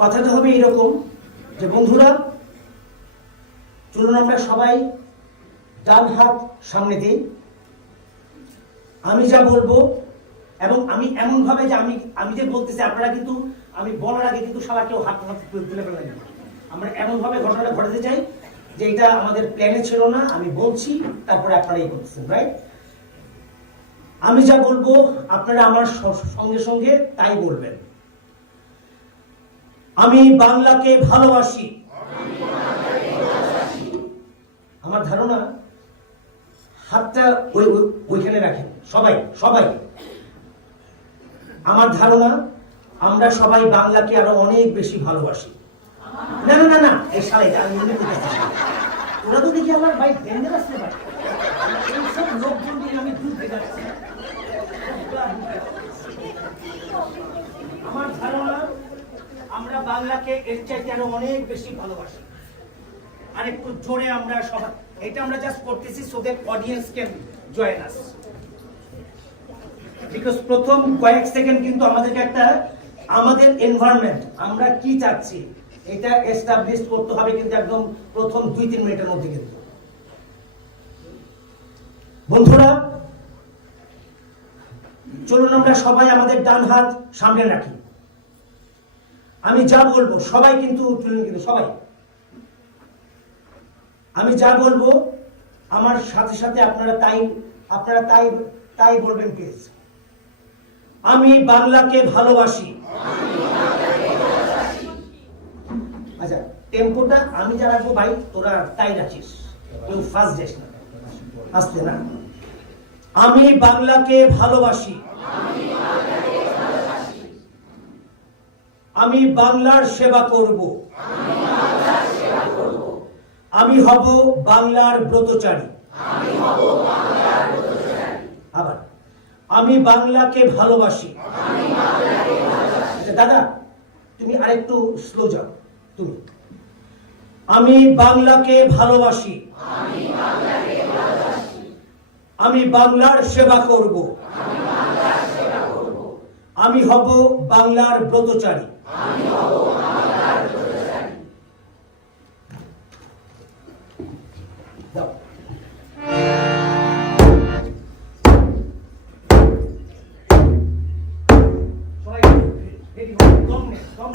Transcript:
কথাটা হবে এরকম যে বন্ধুরা, চলুন আমরা সবাই ডান হাত সামনে দিই। আমি যা বলবো, এবং আমি এমন ভাবে যে আমি যে বলতেছি, আপনারা কিন্তু আমি বলার আগে কিন্তু সবাই কেউ হাত তুলে ফেলেন না। আমরা এমন ভাবে ঘটনাটা ঘটাতে চাই যে এটা আমাদের প্ল্যানে ছিল না, আমি বলছি তারপরে আপনারা এই করতেছেন, রাইট? আমি যা বলবো আপনারা আমার সঙ্গে সঙ্গে তাই বলবেন। আমি বাংলাকে ভালোবাসি। আমার ধারণা হাতটা ওইখানে রাখেন সবাই সবাই। আমার ধারণা আমরা সবাই বাংলাকে আরো অনেক বেশি ভালোবাসি। না না না না, এই শালাই আমি মনে করতেছি ওরা তো দেখি আমার ভাই ডেঞ্জার আসতে পারে, এইসব লোকজন দিয়ে আমি ঘুরতে যাচ্ছি। আমার ধারণা আমরা বাংলাকে এর চাইতে আরো অনেক বেশি ভালোবাসি। আর একটু জোরে আমরা সবাই, এটা আমরা জাস্ট করতেছি so that audience can join us. Because প্রথম কয়েক সেকেন্ড কিন্তু আমাদেরকে একটা আমাদের এনভায়রনমেন্ট আমরা কি চাচ্ছি এটা এস্টাবলিশ করতে হবে, কিন্তু একদম প্রথম 2-3 মিনিটের মধ্যে। কিন্তু বন্ধুরা চলুন আমরা সবাই আমাদের ডান হাত সামনে রাখি। আমি যা বলবো সবাই কিন্তু সবাই আমি যা বলবো আমার সাথে সাথে আপনারা তাই বলবেন প্লিজ। আমি বাংলাকে ভালোবাসি। আচ্ছা, টেম্পোটা আমি যা রাখবো ভাই তোরা তাই রাখিস, কেউ ফার্স্ট যাস না, আসতে না। আমি বাংলাকে ভালোবাসি। আমি বাংলার সেবা করব। আমি হব বাংলার ব্রতচারী। আবার আমি বাংলাকে ভালোবাসি। দাদা তুমি আরেকটু স্লো যাও। তুমি আমি বাংলাকে ভালোবাসি। আমি বাংলার সেবা করব। আমি হব বাংলার ব্রতচারী। সবাই রেডি হন, কম